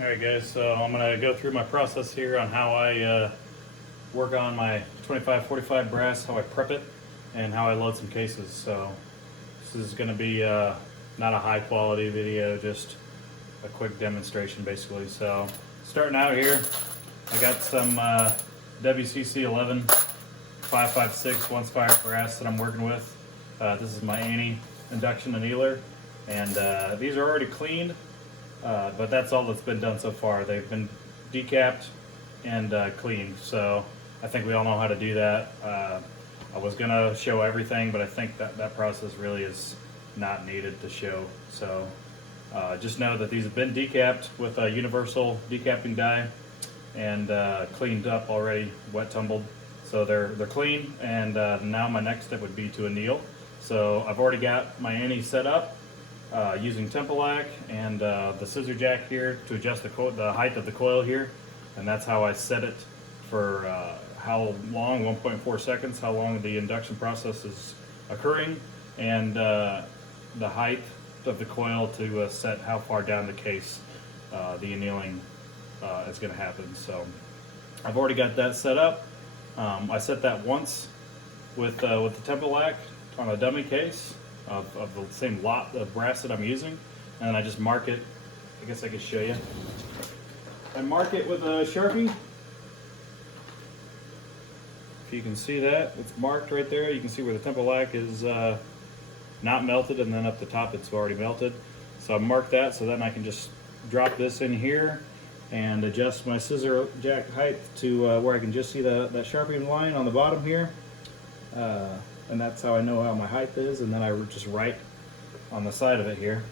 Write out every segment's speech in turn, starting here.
Alright guys, so I'm going to go through my process here on how I work on my 2545 brass, how I prep it, and how I load some cases. So this is going to be not a high quality video, just a quick demonstration basically. So starting out here, I got some WCC 11 556 once fired brass that I'm working with. This is my Annie induction annealer, and these are already cleaned. But that's all that's been done so far. They've been decapped and cleaned, so I think we all know how to do that. I was going to show everything, but I think that process really is not needed to show. So just know that these have been decapped with a universal decapping die and cleaned up already, wet tumbled. So they're clean, and now my next step would be to anneal. So I've already got my Annie set up. Using Tempolac and the scissor jack here to adjust the height of the coil here, and that's how I set it for how long, 1.4 seconds, how long the induction process is occurring, and the height of the coil to set how far down the case the annealing is going to happen. So I've already got that set up. I set that once with the Tempolac on a dummy case of the same lot of brass that I'm using, and then I just mark it. I guess I could show you. I mark it with a Sharpie. If you can see that, it's marked right there. You can see where the Tempolac is not melted, and then up the top it's already melted. So I mark that, so then I can just drop this in here and adjust my scissor jack height to where I can just see that Sharpie line on the bottom here. And that's how I know how my height is, and then I just write on the side of it here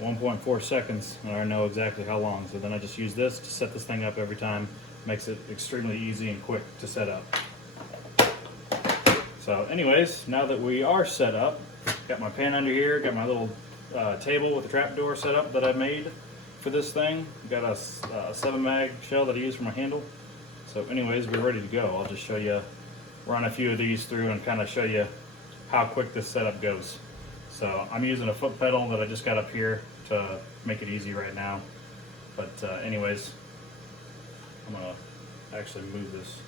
1.4 seconds, and I know exactly how long. So then I just use this to set this thing up every time. Makes it extremely easy and quick to set up. So anyways, now that we are set up, got my pan under here, got my little table with the trap door set up that I made for this thing. Got a 7 mag shell that I use for my handle. So anyways, we're ready to go. I'll just show you, run a few of these through and kind of show you how quick this setup goes. So I'm using a foot pedal that I just got up here to make it easy right now. But anyways, I'm gonna actually move this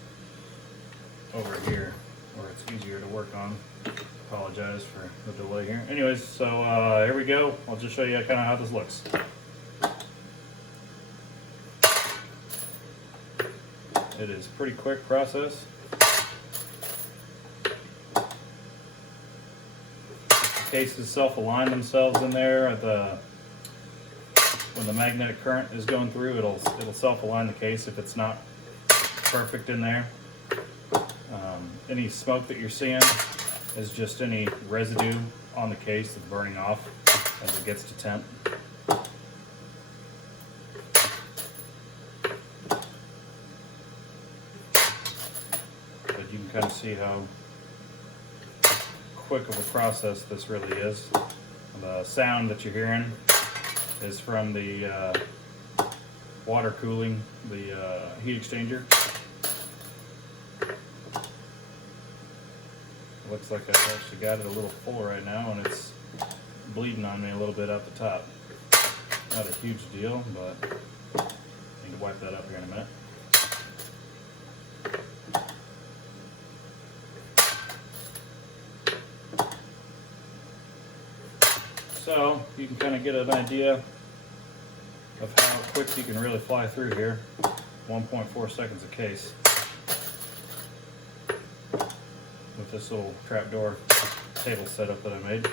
over here where it's easier to work on. Apologize for the delay here. Anyways, so here we go. I'll just show you kind of how this looks. It is a pretty quick process. Cases self-align themselves in there. When the magnetic current is going through, it'll self-align the case if it's not perfect in there. Any smoke that you're seeing is just any residue on the case that's burning off as it gets to temp. You can kind of see how quick of a process this really is. The sound that you're hearing is from the water cooling, the heat exchanger. Looks like I've actually got it a little full right now, and it's bleeding on me a little bit out the top. Not a huge deal, but I need to wipe that up here in a minute. So you can kind of get an idea of how quick you can really fly through here. 1.4 seconds a case with this little trapdoor table setup that I made.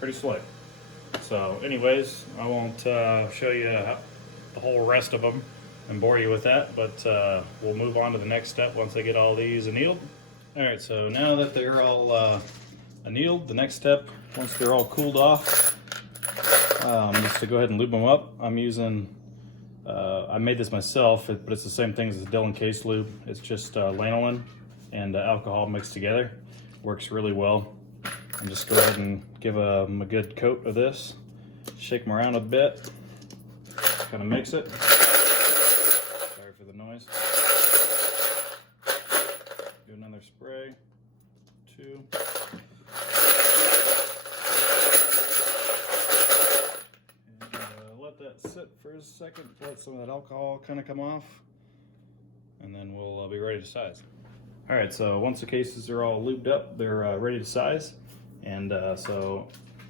Pretty slick. So anyways, I won't show you the whole rest of them and bore you with that, but we'll move on to the next step once I get all these annealed. Alright, so now that they're all annealed, the next step, once they're all cooled off, is to go ahead and lube them up. I'm using, I made this myself, but it's the same thing as the Dillon Case Lube. It's just lanolin and alcohol mixed together. Works really well. And just go ahead and give them a good coat of this. Shake them around a bit. Kind of mix it. Sorry for second to let some of that alcohol kind of come off, and then we'll be ready to size. All right, so once the cases are all lubed up, they're ready to size. And so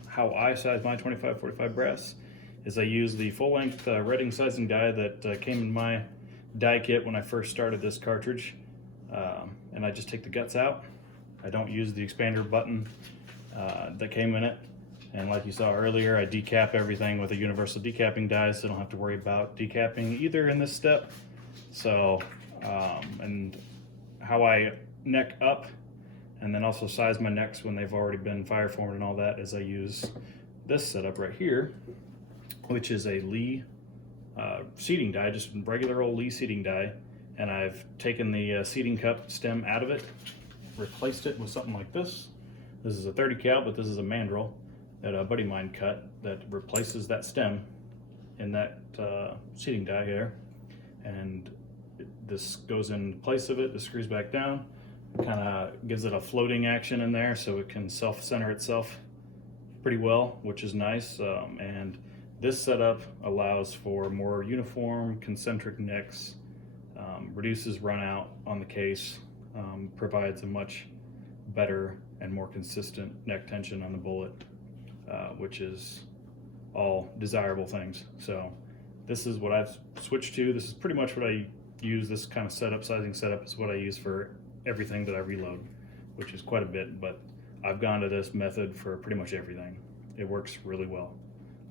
how I size my 25-45 brass is I use the full-length Redding sizing die that came in my die kit when I first started this cartridge. And I just take the guts out. I don't use the expander button that came in it. And like you saw earlier, I decap everything with a universal decapping die, so I don't have to worry about decapping either in this step. So, and how I neck up and then also size my necks when they've already been fire formed and all that is I use this setup right here, which is a Lee seating die, just regular old Lee seating die. And I've taken the seating cup stem out of it, replaced it with something like this. This is a 30 cal, but this is a mandrel that a buddy of mine cut that replaces that stem in that seating die here. And this goes in place of it, this screws back down, kind of gives it a floating action in there so it can self-center itself pretty well, which is nice. And this setup allows for more uniform concentric necks, reduces run out on the case, provides a much better and more consistent neck tension on the bullet, which is all desirable things. So this is what I've switched to. This is pretty much what I use. This kind of setup, sizing setup, is what I use for everything that I reload, which is quite a bit, but I've gone to this method for pretty much everything. It works really well.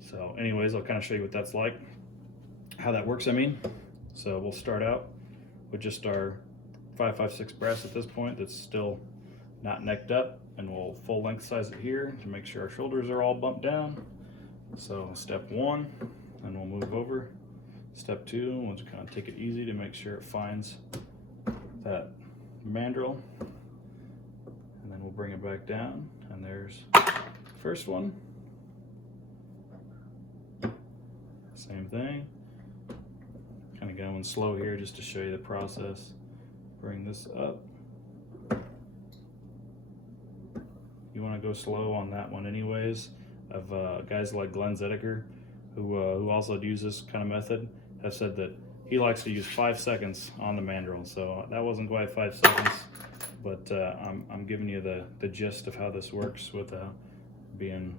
So anyways, I'll kind of show you what that's like, how that works, I mean. So we'll start out with just our 5.56 brass at this point that's still not necked up, and we'll full length size it here to make sure our shoulders are all bumped down. So step one, and we'll move over. Step two, we'll just kind of take it easy to make sure it finds that mandrel, and then we'll bring it back down, and there's the first one. Same thing. Kind of going slow here just to show you the process. Bring this up. You want to go slow on that one anyways. Of guys like Glenn Zediker, who also use this kind of method, have said that he likes to use 5 seconds on the mandrel. So that wasn't quite 5 seconds, but I'm giving you the gist of how this works without being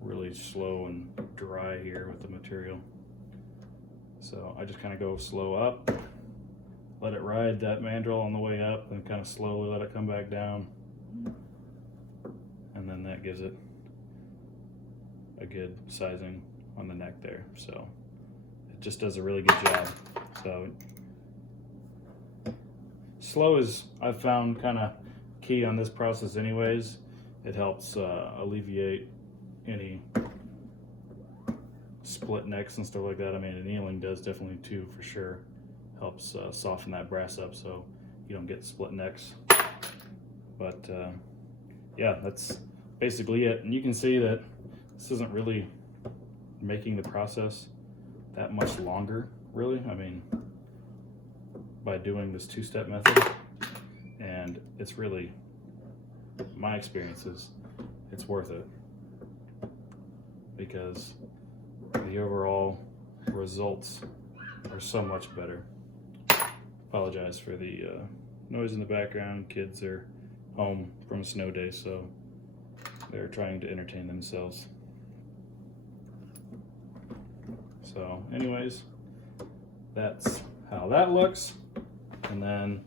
really slow and dry here with the material. So I just kind of go slow up, let it ride that mandrel on the way up, and kind of slowly let it come back down. And then that gives it a good sizing on the neck there. So it just does a really good job. So slow is, I've found, kind of key on this process anyways. It helps alleviate any split necks and stuff like that. I mean, annealing does definitely too, for sure. Helps soften that brass up so you don't get split necks. But yeah, that's basically it. And you can see that this isn't really making the process that much longer, really. I mean, by doing this two-step method, and it's really, my experience is, it's worth it, because the overall results are so much better. Apologize for the noise in the background. Kids are home from a snow day, so they're trying to entertain themselves. So anyways, that's how that looks. And then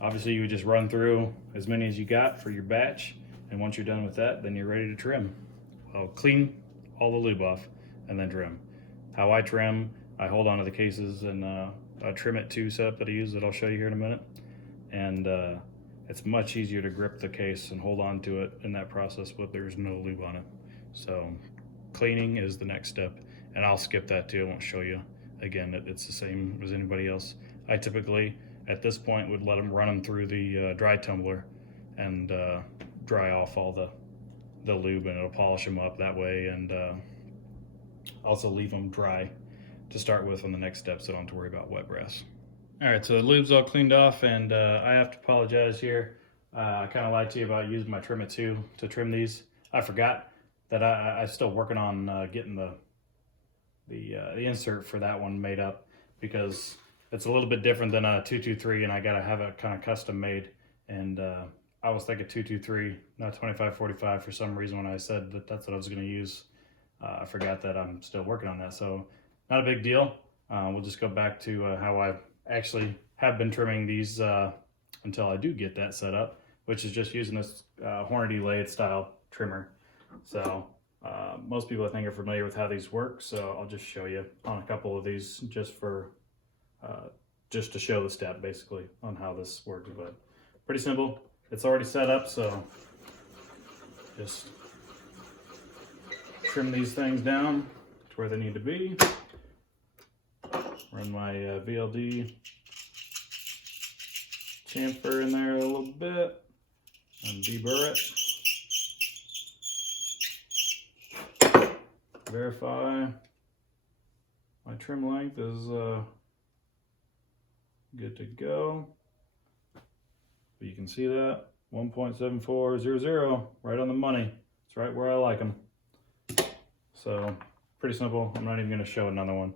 obviously you would just run through as many as you got for your batch, and once you're done with that, then you're ready to trim. I'll clean all the lube off and then trim. How I trim, I hold onto the cases and a Trim It 2 setup that I use that I'll show you here in a minute. And it's much easier to grip the case and hold on to it in that process, but there's no lube on it. So cleaning is the next step, and I'll skip that too. I won't show you. Again, it's the same as anybody else. I typically, at this point, would let them run them through the dry tumbler and dry off all the lube, and it'll polish them up that way, and also leave them dry to start with on the next step, so I don't have to worry about wet brass. All right, so the lube's all cleaned off, and I have to apologize here. I kind of lied to you about using my Trim It 2 to trim these. I forgot that I'm still working on getting the the insert for that one made up, because it's a little bit different than a 223, and I gotta have it kind of custom made. And I was thinking 223, not 2545 for some reason when I said that that's what I was gonna use. I forgot that I'm still working on that, so not a big deal. We'll just go back to how I actually have been trimming these until I do get that set up, which is just using this Hornady lathe style trimmer. So most people I think are familiar with how these work, so I'll just show you on a couple of these just to show the step basically on how this works. But pretty simple. It's already set up, so just trim these things down to where they need to be. Run my VLD chamfer in there a little bit and deburr it. Verify my trim length is good to go. But you can see that 1.7400, right on the money. It's right where I like them. So pretty simple. I'm not even going to show another one.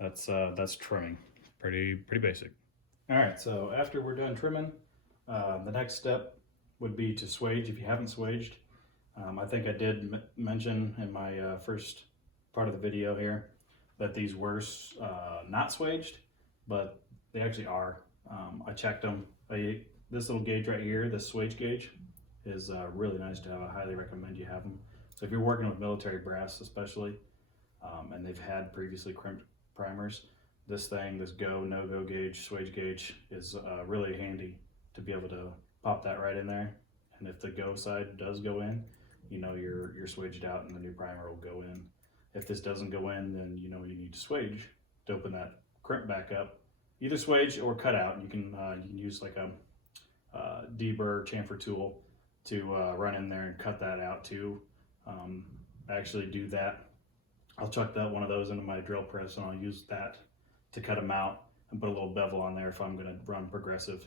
That's trimming. Pretty basic. All right, so after we're done trimming, the next step would be to swage if you haven't swaged. I think I did mention in my first part of the video here that these were not swaged, but they actually are. I checked them. This little gauge right here, this swage gauge, is really nice to have. I highly recommend you have them. So if you're working with military brass especially, and they've had previously crimped primers, this go, no-go gauge, swage gauge is really handy to be able to pop that right in there. And if the go side does go in, you know you're swaged out and the new primer will go in. If this doesn't go in, then you know you need to swage to open that crimp back up. Either swage or cut out. You can use like a deburr chamfer tool to run in there and cut that out too. I actually do that. I'll chuck one of those into my drill press, and I'll use that to cut them out and put a little bevel on there if I'm going to run progressive.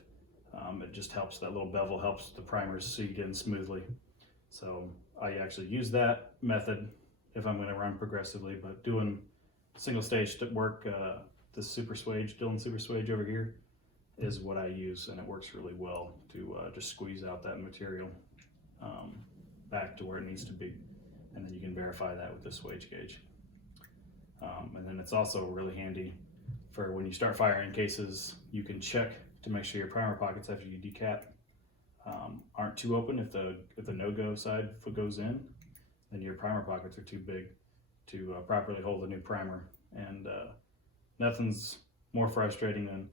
It just helps, that little bevel helps the primers seat in smoothly. So I actually use that method if I'm going to run progressively, but doing single stage work, this Super Swage, Dillon Super Swage over here, is what I use, and it works really well to just squeeze out that material back to where it needs to be. And then you can verify that with the swage gauge. And then it's also really handy for when you start firing cases. You can check to make sure your primer pockets after you decap aren't too open. If the no-go side goes in, then your primer pockets are too big to properly hold the new primer. And nothing's more frustrating than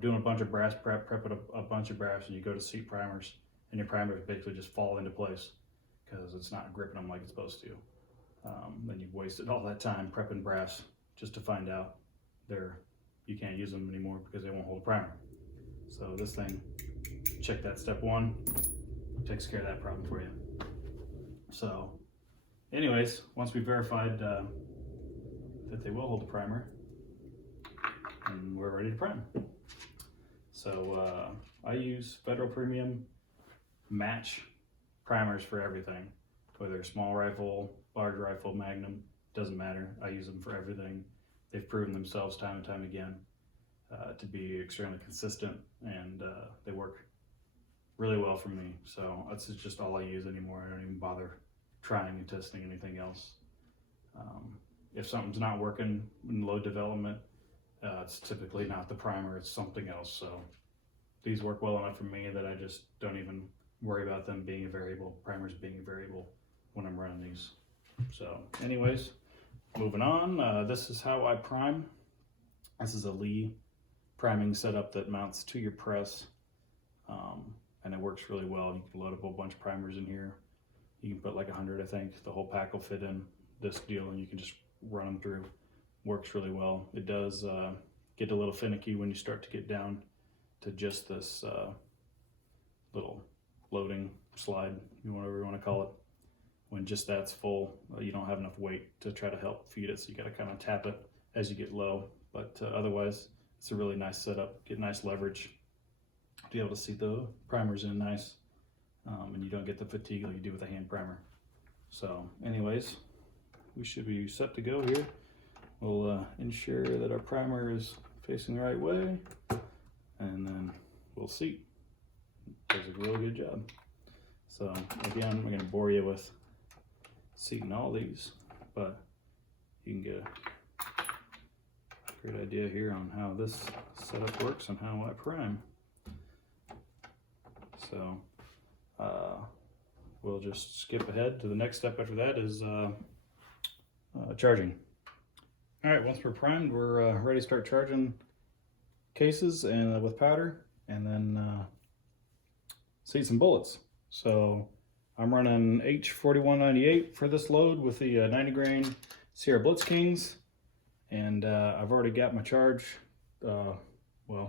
doing a bunch of brass prepping a bunch of brass, and you go to seat primers, and your primers basically just fall into place because it's not gripping them like it's supposed to. Then you've wasted all that time prepping brass just to find out you can't use them anymore because they won't hold a primer. So this thing, check that step one, takes care of that problem for you. So anyways, once we verified that they will hold the primer, and we're ready to prime. So I use Federal Premium match primers for everything, whether small rifle, large rifle, Magnum, doesn't matter. I use them for everything. They've proven themselves time and time again to be extremely consistent, and they work really well for me. So that's just all I use anymore. I don't even bother trying and testing anything else. If something's not working in low development, it's typically not the primer, it's something else. So these work well enough for me that I just don't even worry about them being a variable, primers being a variable when I'm running these. So anyways, moving on, this is how I prime. This is a Lee priming setup that mounts to your press, and it works really well. You can load up a bunch of primers in here. You can put like 100, I think. The whole pack will fit in this deal, and you can just run them through. Works really well. It does get a little finicky when you start to get down to just this little loading slide, whatever you want to call it. When just that's full, you don't have enough weight to try to help feed it, so you got to kind of tap it as you get low. But otherwise, it's a really nice setup. Get nice leverage to be able to see the primers in nice, and you don't get the fatigue like you do with a hand primer. So anyways, we should be set to go here. we'll ensure that our primer is facing the right way, and then we'll seat. Does a real good job. So again, I'm going to bore you with seating all these, but you can get a great idea here on how this setup works and how I prime. So we'll just skip ahead to the next step after that is charging. All right, once we're primed, we're ready to start charging cases and with powder, and then seat some bullets. So I'm running H4198 for this load with the 90 grain Sierra Blitz Kings, and I've already got my charge. Well,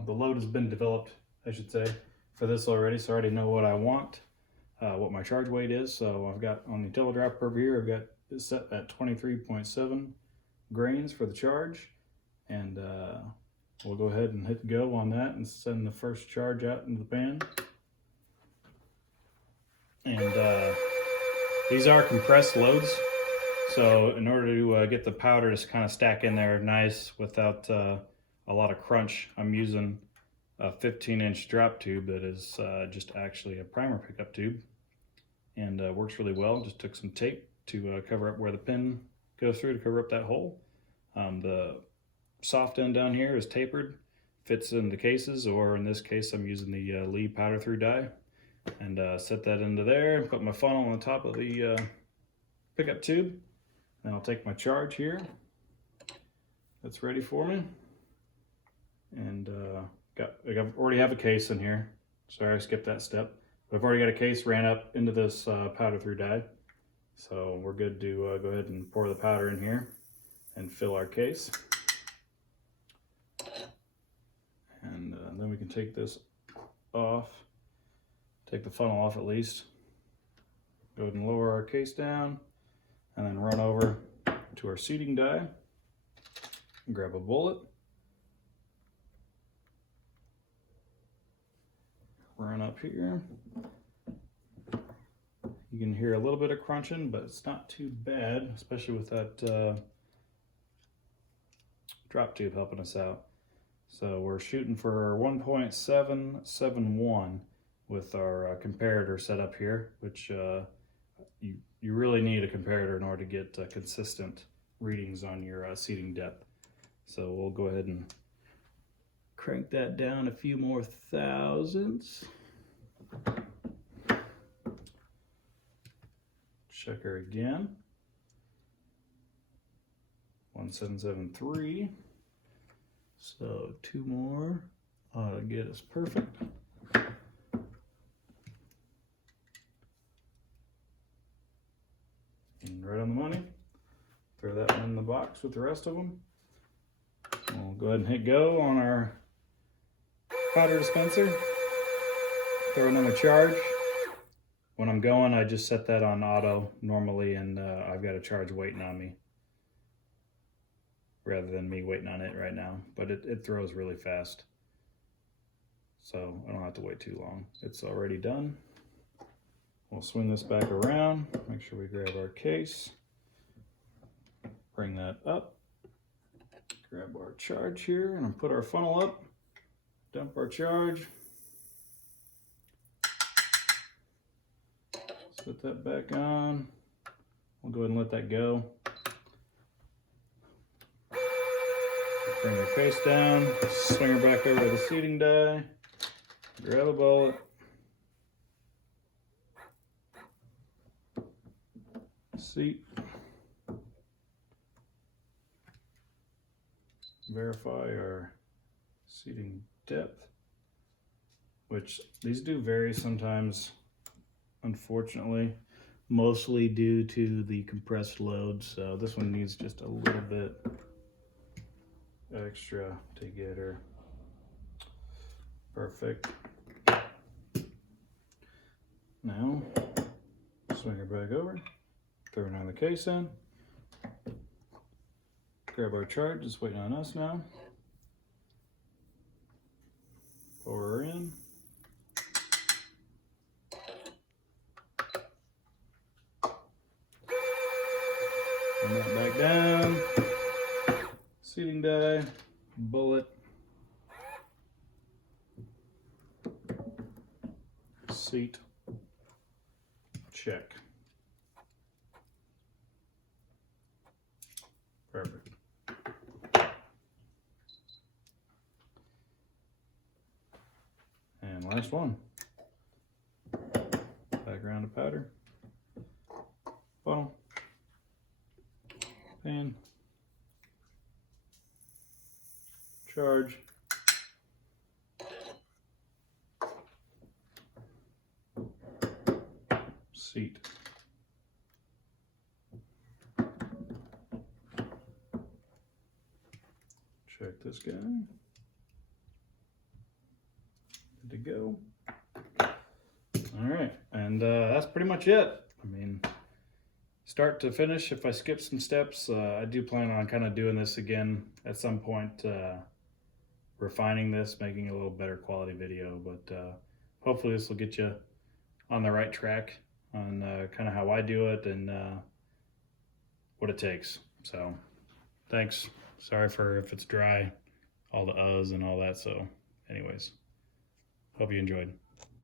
the load has been developed, I should say, for this already, so I already know what I want, what my charge weight is. So I've got on the telegraph over here, I've got it set at 23.7 grains for the charge, and we'll go ahead and hit go on that and send the first charge out into the pan. And these are compressed loads, so in order to get the powder to kind of stack in there nice without a lot of crunch, I'm using a 15-inch drop tube that is just actually a primer pickup tube, and works really well. Just took some tape to cover up where the pin goes through to cover up that hole. The soft end down here is tapered, fits in the cases, or in this case I'm using the Lee powder through die, and set that into there and put my funnel on the top of the pickup tube. Then I'll take my charge here that's ready for me, and I already have a case in here. Sorry I skipped that step. I've already got a case ran up into this powder through die, so we're good to go ahead and pour the powder in here and fill our case. And then we can take this off, take the funnel off at least, go ahead and lower our case down, and then run over to our seating die, grab a bullet, run up here. You can hear a little bit of crunching, but it's not too bad, especially with that drop tube helping us out. So we're shooting for 1.771 with our comparator set up here, which you really need a comparator in order to get consistent readings on your seating depth. So we'll go ahead and crank that down a few more thousandths. Check her again. 1773. So 2 more ought to get us perfect. And right on the money. Throw that one in the box with the rest of them. We'll go ahead and hit go on our powder dispenser. Throw it on the charge. When I'm going, I just set that on auto normally, and I've got a charge waiting on me, rather than me waiting on it right now. But it throws really fast, so I don't have to wait too long. It's already done. We'll swing this back around, make sure we grab our case, bring that up, grab our charge here, and put our funnel up, dump our charge, set that back on. We'll go ahead and let that go. Bring our case down, swing her back over to the seating die, grab a bullet, seat, verify our seating depth, which these do vary sometimes, unfortunately, mostly due to the compressed load. So this one needs just a little bit extra to get her perfect. Now swing her back over, throw another case in, grab our charge, it's waiting on us now, pour her in, bring that back down, seating die, bullet, seat, check. Perfect. And last one. Background of powder. Funnel. Pan. Charge. Seat. Check this guy. Good to go. All right, and that's pretty much it. I mean, start to finish, if I skip some steps, I do plan on kind of doing this again at some point, refining this, making a little better quality video, but hopefully this will get you on the right track on kind of how I do it and what it takes. So thanks. Sorry for if it's dry, all the uhs and all that. So anyways, hope you enjoyed.